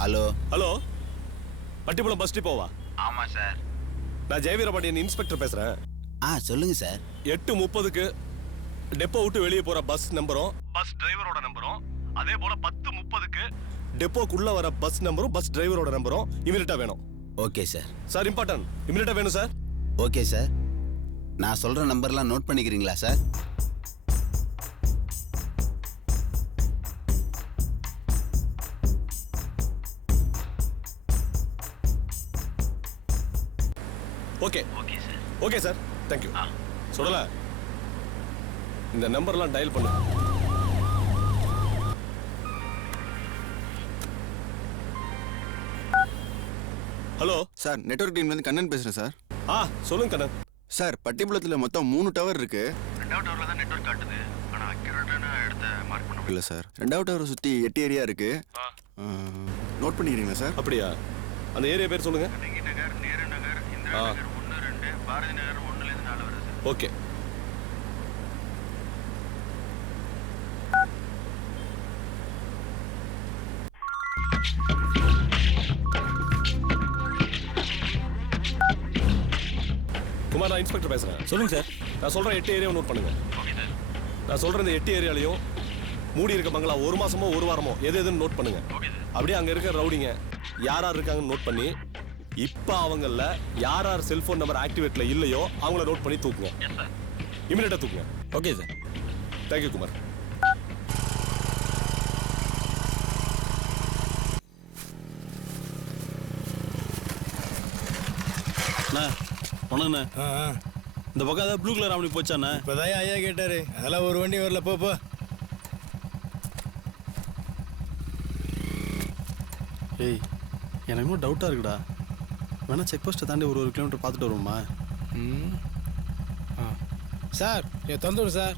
Hello hello, Pattippulam bus டிப்போவா? ஆமா sir. நான் ஜெயவீரபாண்டியன் இன்ஸ்பெக்டர் பேசுறேன். சொல்லுங்க சார். 8:30க்கு டெப்போ விட்டு வெளியே போற பஸ் நம்பரும் பஸ் டிரைவரோட நம்பரும், அதே போல 10:30க்கு டெப்போக்குள்ள வர பஸ் நம்பரும் பஸ் டிரைவரோட நம்பரும் இமிடியேட்டா வேணும். Okay sir. சார் இம்பார்ட்டன்ட், இமிடியேட்டா வேணும் சார். Okay sir. நான் சொல்ற நம்பர்லாம் நோட் பண்ணிக்கிறீங்களா sir? Okay okay sir. Okay sir, thank you. சொல்லல, இந்த நம்பர்லாம் டயல் பண்ணு. ஹலோ சார், நெட்வொர்க் டீம்லேருந்து கண்ணன் பேசுகிறேன் சார். சொல்லுங்க கண்ணன். சார், பட்டிப்புலத்தில் மொத்தம் 3 டவர் இருக்கு. 2வது டவர்ல தான் நெட்வொர்க் காட்டுது. ஆனா அக்யூரேட்டான இடத்த மார்க் பண்ண முடியல. இல்லை சார், 2வது டவரை சுற்றி 8 ஏரியா இருக்கு. நோட் பண்ணிக்கிறீங்களா சார்? அப்படியா? அந்த ஏரியா பேர் சொல்லுங்க. கண்ணகி நகர், நேரு நகர், இந்திரா நகர் 1, 2, பாரதி நகர் 1லேருந்து 4 வருது சார். ஓகே. குமார், நான் இன்ஸ்பெக்டர் பேசுறேன். சொல்லுங்க சார். நான் சொல்ற 8 ஏரியாவை நோட் பண்ணுங்க. Okay sir. நான் சொல்ற இந்த 8 ஏரியாலையும் மூடி இருக்க பங்களா 1 மாசமோ 1 வாரமோ எதுன்னு நோட் பண்ணுங்க. Okay sir. அப்படியே அங்க இருக்க ரவுடிங்க யார் யார் இருக்காங்கன்னு நோட் பண்ணி, இப்ப அவங்கள யார் யார் செல்போன் நம்பர் ஆக்டிவேட்ல இல்லையோ அவங்கள நோட் பண்ணி தூக்குங்க. S sir. இமிடியேட்டா தூக்குங்க. Okay sir. தேங்க்யூ குமார். அண்ணா வணக்கண்ணே. இந்த பக்கம் ஏதாவது ப்ளூ கலர் அப்படி போச்சாண்ணே? இப்போதான் ஐயா கேட்டாரு. அதெல்லாம் ஒரு வண்டி வரல. போ. ஏய், எனக்கு இன்னும் டவுட்டாக இருக்குடா. வேணா செக் போஸ்ட்டை தாண்டி ஒரு கிலோமீட்டர் பார்த்துட்டு வருவோமா? சார், தொந்தரவு சார்.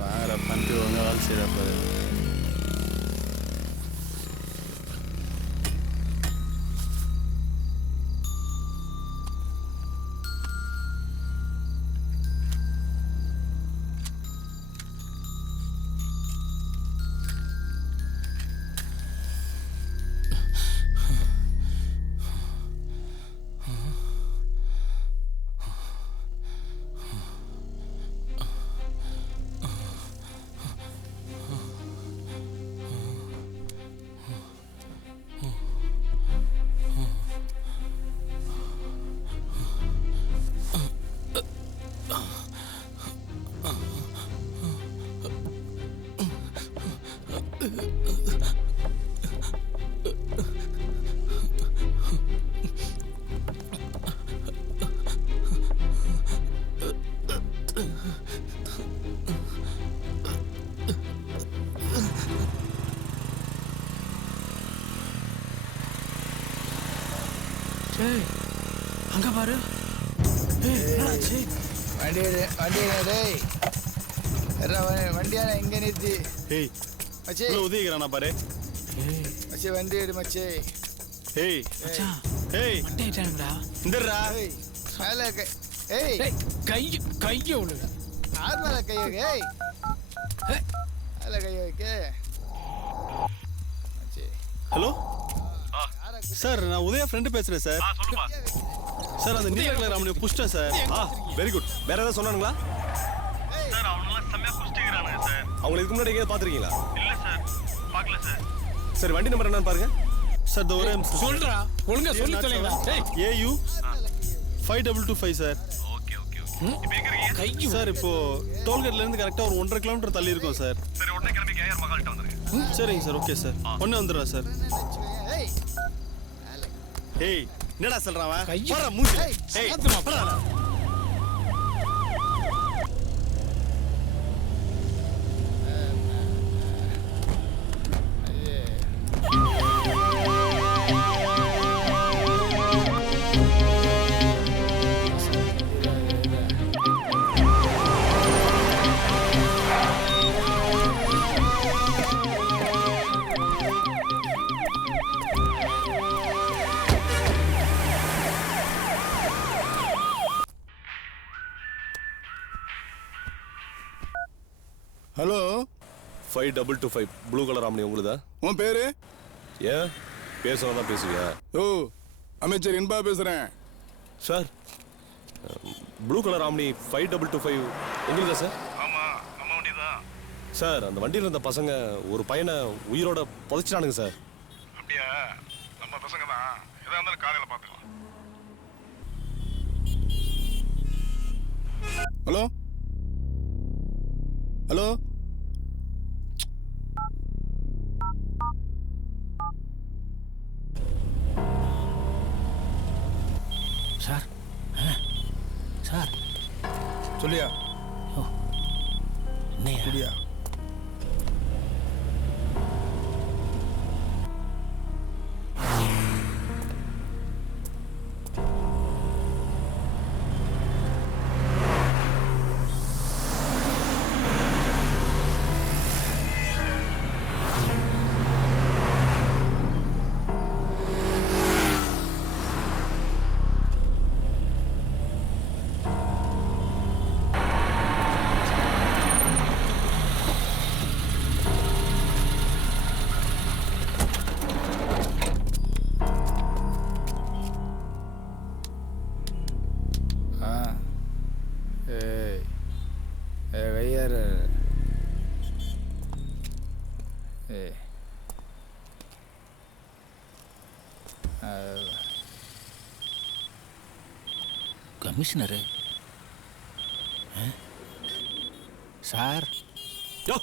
வேற பண்ணிட்டு ஒழுங்காக வேலை செய்கிறா பாரு. அங்க பாரு. வண்டியான எங்க நிறுத்தி ஏய், மச்சே. உதவிக்கிறானா பாரு. மச்சே, வண்டி எடு மச்சே. ஏய் மச்சான், ஏய், வண்டி ஆயிட்டானுங்கடா. இந்தர்ரா. ஏய், மேல ஏய், கைய விழுங்க. யார் மேல கை வைக்க? ஏய், மேல கை வைக்க. மச்சே, ஹலோ சார், நான் உதயா ஃப்ரெண்டு பேசுகிறேன் சார். சொல்லுப்பா. சார், அந்த நீல கலர் அவனை புஷ்டேன் சார். Very good. வேற ஏதாவது சொன்னானுங்களா? சார், அவனெல்லாம் செம்மையா குடிச்சிக்கிறானுங்க சார். அவங்களை இதுக்கு முன்னாடி எங்கேயாவது பார்த்துருக்கீங்களா? இல்ல சார், பார்க்கல சார். சரி, வண்டி நம்பர் என்னன்னு பாருங்க. சார், இந்த ஒரே சொல்றா, ஒழுங்கா சொல்லி தொலைடா. டேய், AU 5225 sir. Okay okay okay. இப்போ எங்க இருக்கீங்க? கைய சார், இப்போ டோல்கேட்லேருந்து கரெக்டாக ஒரு 1.5 கிலோமீட்டர் தள்ளி இருக்கோம் சார். சரி, உடனே கிளம்பி கேஆர் மகால்கிட்ட வந்துருங்க. சரிங்க சார். ஓகே சார், ஒன்றே வந்துடுறேன் சார். ஏய், ஏய், என்னடா சொல்கிறான் அவன்? கையை- போடா, மூஞ்சி. ஏய், ஏய், சாத்துமா, போடா. ஹலோ 5225 ப்ளூ கலர் ஆம்னி உங்களுதா? உன் பேரு? ஏன் பேசுறதா பேசுவியா? ஓ அமைச்சர் என்பா பேசுறேன். சார் ப்ளூ கலர் ஆம்னி 5225 உங்களுதா சார்? ஆமா நம்ம வண்டி தான். சார் அந்த வண்டியில் இருந்த பசங்க ஒரு பையனை உயிரோட புதைச்சிட்டானுங்க சார். அப்படியா? நம்ம பசங்க தான். எதா இருந்தாலும் காலையில பார்த்துக்கலாம். ஹலோ ஹலோ சார் சார் சொல்லியா என்னையா குடியா? கையாரு கமிஷனரு சார் யோ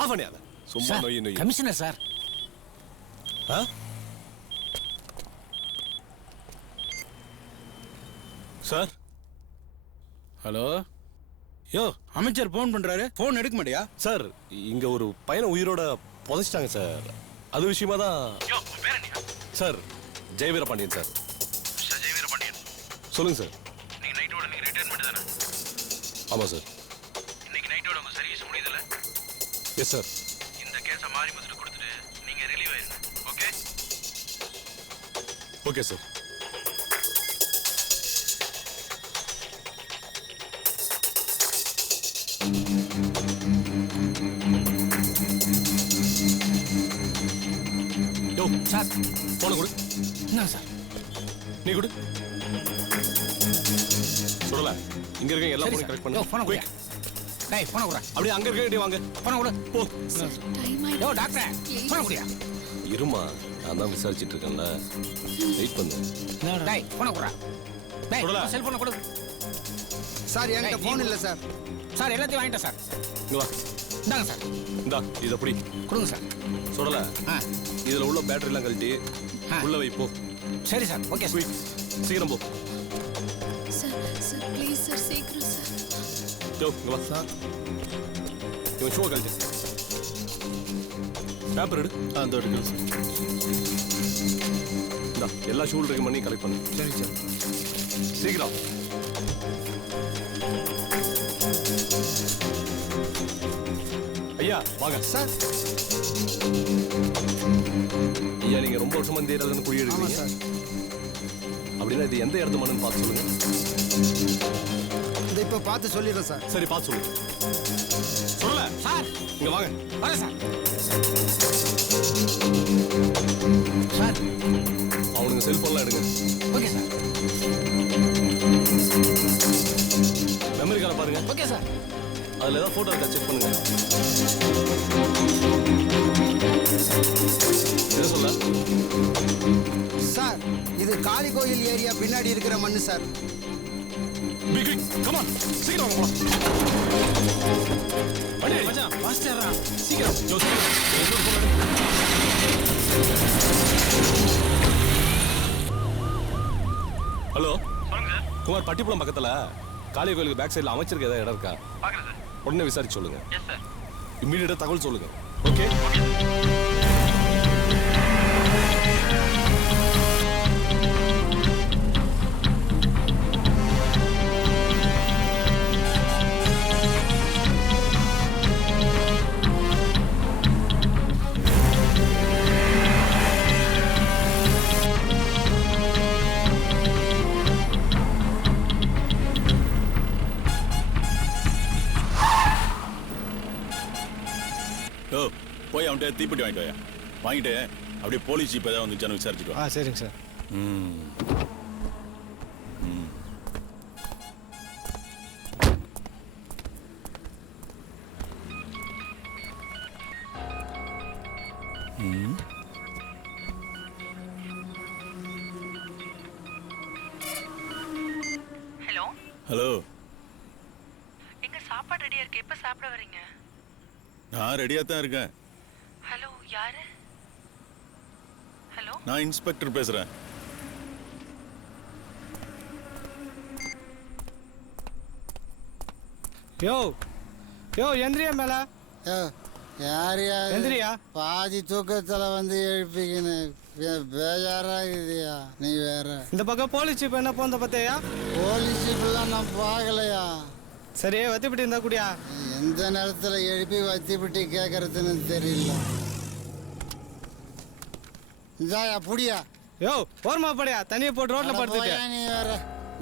ஆஃப் பண்ணியாத சும்மா சார் நொய் நொய். கமிஷனர் சார் ஆ? சார் ஹலோ யோ அமைச்சர் ஃபோன் பண்றாரு, ஃபோன் எடுக்க மாட்டியா? சார் இங்க ஒரு பையனை உயிரோட புதைச்சிட்டாங்க சார். அது விஷயமா தான். யோ உன் பேர் என்ன? Sir Jayaveera Pandian sir. Mister Jayaveera Pandian. சொல்லுங்க சார். நீங்க நைட்டோட நீங்க ரிட்டையர்மெண்ட் தானே? ஆமாம் சார். இன்னைக்கு நைட்டோட உங்க சர்வீஸ் முடியுதுல? Yes sir. இந்த கேஸை மாறி மஸ்ட்டு கொடுத்துட்டு நீங்க ரிலீவ் ஆயிருங்க. ஓகே? Okay sir. யோ சார் போன கொடு. என்ன சார் நீ கொடு. சொல்லல இங்க இருக்க எல்லா சரி போனையும் சார். கரெக்ட் யோ பண்ணு. போன Quick. குடியா டேய் போன குடா அப்படியே அங்க இருக்க வாங்க. போன குடு போ. யோ டாக்டர் போன குடியா இருமா நான் தான் விசாரிச்சுட்டு இருக்கேன்ல. வெயிட் பண்ணு. டேய் போன குடா டேய் குடுடா. செல்போனை கொடு சார் என்கிட்ட ஃபோன் இல்லை சார். சார் எல்லாத்தையும் வாங்கிட்டேன் சார். இங்க வா. இந்தாங்க சார் இந்தா இத அப்படி கொடுங்க சார். சொல்லல ஆ இதுல உள்ள பேட்டரி எல்லாம் கழட்டி ஆ. உள்ள வை போ. சரி சார் ஓகே சார். குயிக் சீக்கிரம் போ. சார் ப்ளீஸ் சார் சீக்கிரம் சார். யோ இங்க வா. சார் இவன் ஷூ கழட்டு. பேப்பர் எடு. அந்த எடுக்கிறேன் சார். இந்தா எல்லா ஷூல் ரெடி பண்ணி கலெக்ட் பண்ணு. சரி சார். சீக்கிரம். ஐயா வாங்க. சார் ஐயா நீங்க ரொம்ப வருஷமா இந்த ஏரியால குடி ஆமாம் எடுக்கிறீங்க. சார். அப்படின்னா இது எந்த இடத்து மண்ணுன்னு பார்த்து சொல்லுங்க. இதை இப்போ பார்த்து சொல்லிடுறேன் சார். சரி பார்த்து சொல்லுங்க. சொல்லல சார் இங்க வாங்க. வரேன் சார். சார் அவனுங்க செல்போன்லாம் எடுங்க. Okay sir. மெமரி கார்டை பாருங்க. Okay sir. அதுல ஏதாவது போட்டோ இருக்கா செக் பண்ணுங்க. எது சொல்ல? சார் இது காளி கோயில் ஏரியா பின்னாடி இருக்கிற மண்ணு sir. Be quick. Come on. சீக்கிரம் வாங்க போலாம். வண்டி மச்சான் மாஸ்டரா சீக்கிரம். யோ சீக்கிரம். எங்க போறீங்க? ஹலோ சொல்லுங்க சார். குமார் பட்டிப்புலம் பக்கத்துல காளி கோயிலுக்கு பேக் சைடுல அமைச்சருக்கு ஏதாவது இடம் இருக்கா? பார்க்குறேன் சார். உடனே விசாரிச்சு சொல்லுங்க. Yes sir. இம்மீடியட்டா தகவல் சொல்லுங்க. ஓகே போயிட்டு தீப்பெட்டி வாங்கிட்டு வாயா. வாங்கிட்டு அப்படியே போலீஸ் ஜீப் ஏதாவது வந்துச்சான்னு விசாரிச்சுட்டு வா. சரிங்க சார். ஹலோ ஹலோ, எங்க சாப்பாடு ரெடியா இருக்கு, எப்ப சாப்பிட வரீங்க? நான் ரெடியாக தான் இருக்கேன். ஹலோ யாரு? ஹலோ நான் இன்ஸ்பெக்டர் பேசுகிறேன். யோ யோ எந்திரியா மேல. யாரையா எந்திரியா. பாதி தூக்கத்துல வந்து எழுப்பிக்கின்னு பேஜாராகுதியா நீ வேற. இந்த பக்கம் போலீஸ் ஜீப் என்ன போந்த பத்தியா? போலீஸ் ஜீப்லாம் நான் பார்க்கலையா. சரி வத்திப்பிட்டு இருந்தா கூடியா. எந்த நேரத்துல எழுப்பி வத்திப்பிட்டு கேட்கறதுன்னு தெரியல. இந்தாயா புடியா. யோ ஓரமா படியா, தண்ணியை போட்டு ரோட்ல படுத்துட்டு. நீ வேற.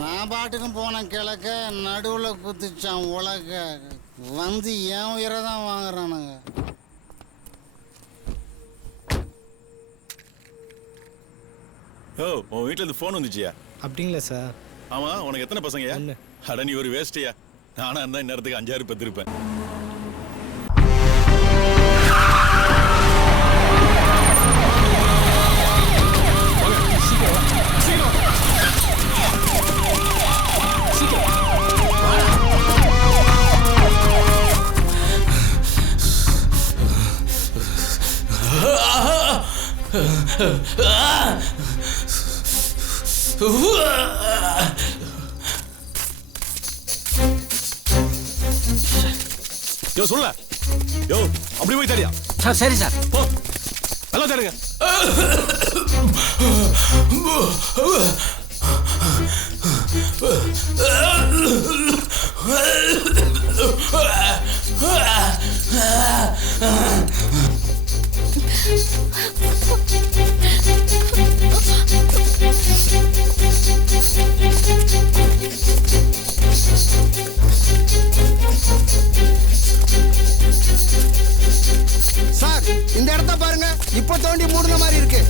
நான் பாட்டுக்கும் போனேன் கிழக்க, நடுவுல குத்துச்சான் உலக. வந்து என் உயிரை தான் வாங்குறானுங்க. ஓ, உன் வீட்டில் இருந்து ஃபோன் வந்துச்சியா? அப்படிங்களா சார்? ஆமாம், உனக்கு எத்தனை பசங்கயா? அட நீ ஒரு வேஸ்ட்யா. நானா இருந்தால் இந்நேரத்துக்கு 5-6 பேர் இருப்பேன். யோ சொல்ல. யோ அப்படி போய் தேடியா. சார் சரி சார். போ நல்லா தேடுங்க. சார் இந்த இடத்த பாருங்க, இப்ப தோண்டி மூடுன மாதிரி இருக்கு.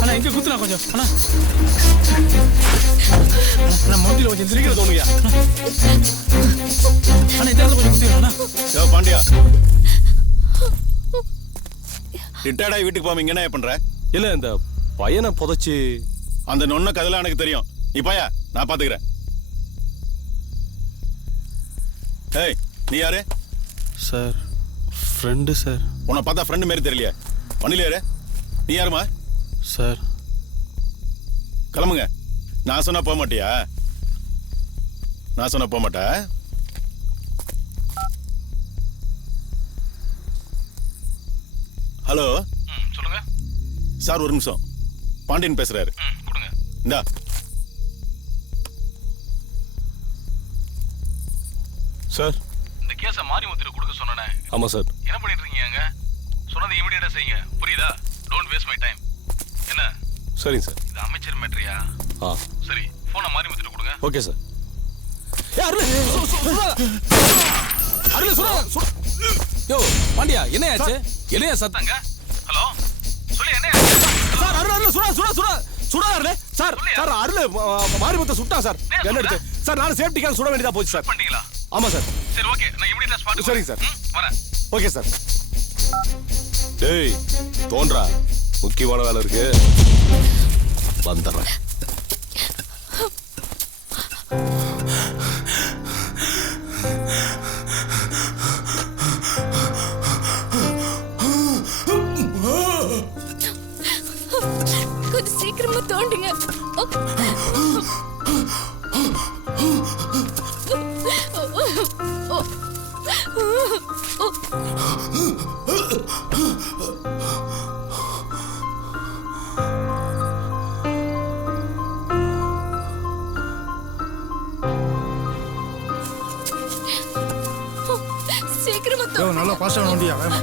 அண்ணா எங்க குத்துனா கொஞ்சம் அண்ணா. அண்ணா மொண்டில கொஞ்சம் சீக்கிரம் தோணுங்க. அண்ணா இந்த கொஞ்சம் குத்திடுறா. யோ பாண்டியா, ரிட்டையர்டாகி வீட்டுக்கு போகாம இங்க என்ன பண்ற? இல்ல இந்த பையனை புதைச்சி அந்த நொன்ன கதெல்லாம் எனக்கு தெரியும். நீ பாயா, நான் பாத்துக்கிறேன். ஏய், நீ யாரு? Sir friend sir. உன்னை பார்த்தா ஃப்ரெண்டு மாதிரி தெரியலையா? வண்டியில யாரு? நீ யாருமா? சார் கிளம்புங்க. நான் சொன்னா போக மாட்டியா? நான் சொன்னா போக மாட்டா? ஹலோ சொல்லுங்க சார், ஒரு நிமிஷம். பாண்டியன் பேசுறாரு. கொடுங்க. இந்தா. சார். இந்த கேஸை மாரிமுத்திர கொடுக்க சொன்னனே. ஆமா சார். என்ன பண்ணிட்டு இருக்கீங்க அங்க? சொன்னதை இமிடியேட்டா செய்யுங்க. புரியுதா? Don't waste my time. என்ன? சரிங்க சார். இது அமைச்சர் மேட்ரியா? சரி, போனை மாரிமுத்திர கொடுங்க. Okay sir. யோ பாண்டியா, என்ன ஆச்சு? என்னையா சத்தங்க? ஹலோ சொல்லி என்ன சார்? அருள் சுடாதே சார். சார் அருள் மாரிமுத்த சுட்டா சார். என்ன எடுத்து சார்? நான் சேஃப்டிக்காக சுட வேண்டியதா போச்சு சார். பண்ணிட்டீங்களா? ஆமா சார். சரி ஓகே, நான் இமிடியேட்டா ஸ்பாட் சரிங்க சார். வரேன். Okay sir. டேய் தோன்றா, முக்கியமான வேலை இருக்கு, வந்துடுறேன். கொஞ்சம் சீக்கிரமா தோண்டுங்க. சீக்கிரமா தோண்டுங்க. நல்லா பாஸ்டா வண்டியா வேமா.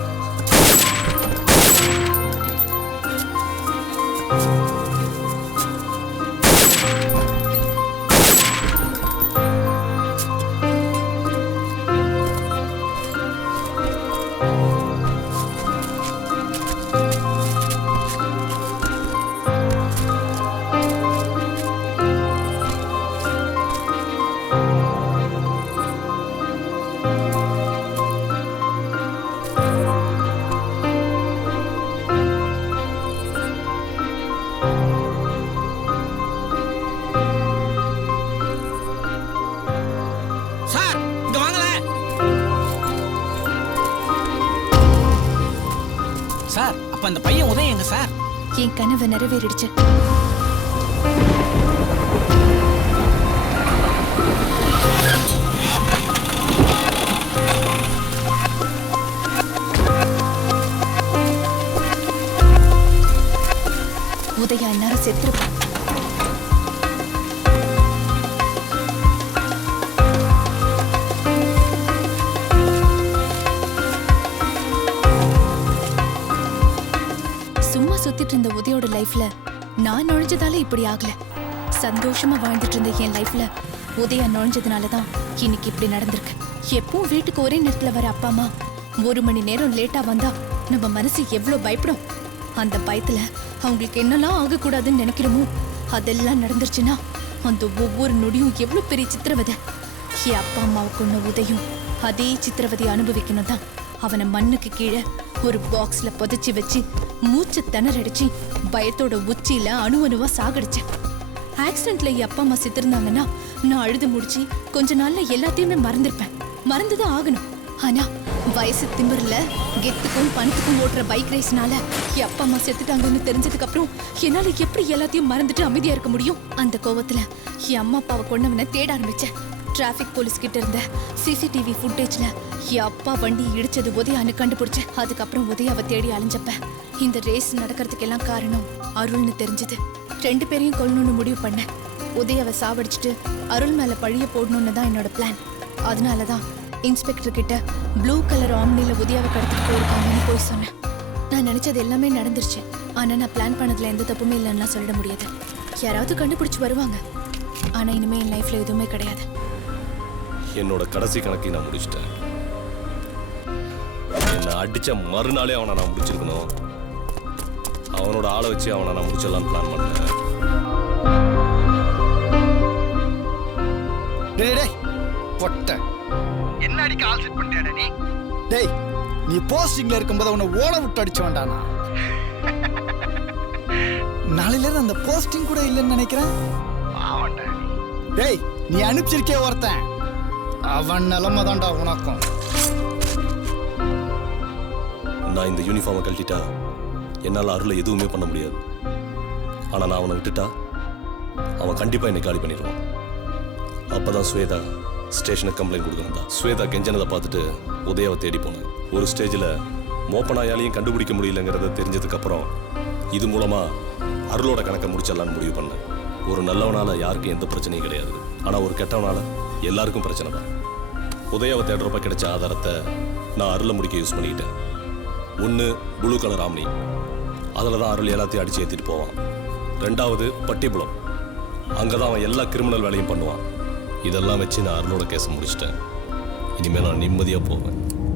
அப்ப அந்த பையன் உதயம் எங்க சார்? என் கனவு நிறைவேறிடுச்சு. உதயா எல்லாரும் செத்துருப்பான். சும்மா சுத்திட்டு இருந்த உதயோட லைஃப்ல நான் நுழைஞ்சதால இப்படி ஆகல. சந்தோஷமா வாழ்ந்துட்டு இருந்த என் லைஃப்ல உதயா நுழைஞ்சதுனாலதான் இன்னைக்கு இப்படி நடந்திருக்கு. எப்பவும் வீட்டுக்கு ஒரே நேரத்துல வர அப்பா அம்மா 1 மணி நேரம் லேட்டா வந்தா நம்ம மனசு எவ்வளவு பயப்படும். அந்த பயத்துல அவங்களுக்கு என்னெல்லாம் ஆகக்கூடாதுன்னு நினைக்கிறோமோ அதெல்லாம் நடந்துருச்சுன்னா அந்த ஒவ்வொரு நொடியும் எவ்வளவு பெரிய சித்திரவதை. என் அப்பா அம்மாவுக்கு ஒண்ணு உதயும் அதே சித்திரவதையை அனுபவிக்கணும் தான் அவனை மண்ணுக்கு கீழே ஒரு பாக்ஸ்ல புதைச்சி வச்சு மூச்சு திணறடிச்சு பயத்தோட உச்சியில அணுவா சாகடிச்சேன். ஆக்சிடென்ட்ல என் அப்பா அம்மா செத்துருந்தாங்கன்னா நான் அழுது முடிச்சு கொஞ்ச நாள்ல எல்லாத்தையுமே மறந்துருப்பேன். மறந்துதான் ஆகணும். ஆனா வயசு திமிர்ல கெத்துக்கும் பணத்துக்கும் ஓட்டுற பைக் ரேஸ்னால என் அப்பா அம்மா செத்துட்டாங்கன்னு தெரிஞ்சதுக்கு அப்புறம் என்னால எப்படி எல்லாத்தையும் மறந்துட்டு அமைதியா இருக்க முடியும்? அந்த கோவத்துல என் அம்மா அப்பாவை கொண்டவனை தேட ஆரம்பிச்சேன். டிராபிக் போலீஸ் கிட்ட இருந்த சிசிடிவி ஃபுட்டேஜ்ல என் அப்பா வண்டி இடிச்சது உதயான்னு கண்டுபிடிச்சேன். அதுக்கப்புறம் உதயாவை தேடி அலைஞ்சப்ப இந்த ரேஸ் நடக்கிறதுக்கெல்லாம் காரணம் அருள்னு தெரிஞ்சது. 2 பேரையும் கொல்லணும்னு முடிவு பண்ணேன். உதயாவை சாவடிச்சுட்டு அருள் மேல பழிய போடணும்னு தான் என்னோட பிளான். அதனாலதான் இன்ஸ்பெக்டர் கிட்ட ப்ளூ கலர் ஆம்னில உதயாவை கடத்திட்டு போயிருக்காங்கன்னு போய் சொன்னேன். நான் நினைச்சது எல்லாமே நடந்துருச்சு. ஆனா நான் பிளான் பண்ணதுல எந்த தப்புமே இல்லைன்னா சொல்லிட முடியாது. யாராவது கண்டுபிடிச்சு வருவாங்க. ஆனா இனிமே என் லைஃப்ல எதுவுமே கிடையாது. என்னோட கடைசி கணக்கை நான் முடிச்சிட்டேன். என்னை அடிச்ச மறுநாளே அவனை நான் முடிச்சிருக்கணும். அவனோட ஆளை வச்சு அவனை நான் முடிச்சிடலான்னு பிளான் பண்ணேன். என்ன அடிக்க ஆள் செட் பண்ணிட்டியாடா நீ? டேய், நீ போஸ்டிங்ல இருக்கும்போது உன்னை ஓட விட்டு அடிச்சு வேண்டானா? நாளையில இருந்து அந்த போஸ்டிங் கூட இல்லைன்னு நினைக்கிறேன். டேய், நீ அனுப்பிச்சிருக்கே ஒருத்தன், அவன் நிலைமை தான்டா உனக்கும். நான் இந்த யூனிஃபார்மை கழட்டிட்டா என்னால் அருளை எதுவுமே பண்ண முடியாது. ஆனால் நான் அவனை விட்டுட்டா அவன் கண்டிப்பாக என்னை காலி பண்ணிடுவான். அப்போதான் ஸ்வேதா ஸ்டேஷனுக்கு கம்ப்ளைண்ட் கொடுக்குறா. ஸ்வேதா கெஞ்சனதை பார்த்துட்டு உதயாவை தேடி போனேன். ஒரு ஸ்டேஜில் மோப்பனாயாலையும் கண்டுபிடிக்க முடியலங்கிறத தெரிஞ்சதுக்கப்புறம் இது மூலமாக அருளோட கணக்கை முடிச்சிடலான்னு முடிவு பண்ணேன். ஒரு நல்லவனால யாருக்கும் எந்த பிரச்சனையும் கிடையாது. ஆனால் ஒரு கெட்டவனால எல்லாருக்கும் பிரச்சனை தான். உதயாவை தேடுறப்ப கிடைச்ச ஆதாரத்தை நான் அருளை முடிக்க யூஸ் பண்ணிக்கிட்டேன். 1 ப்ளூ கலர் ஆம்னி, அதில் தான் அருள் எல்லாத்தையும் அடித்து ஏற்றிட்டு போவான். 2வது பட்டிப்புலம், அங்கே தான் அவன் எல்லா கிரிமினல் வேலையும் பண்ணுவான். இதெல்லாம் வச்சு நான் அருளோட கேஸை முடிச்சிட்டேன். இனிமேல் நான் நிம்மதியாக போவேன்.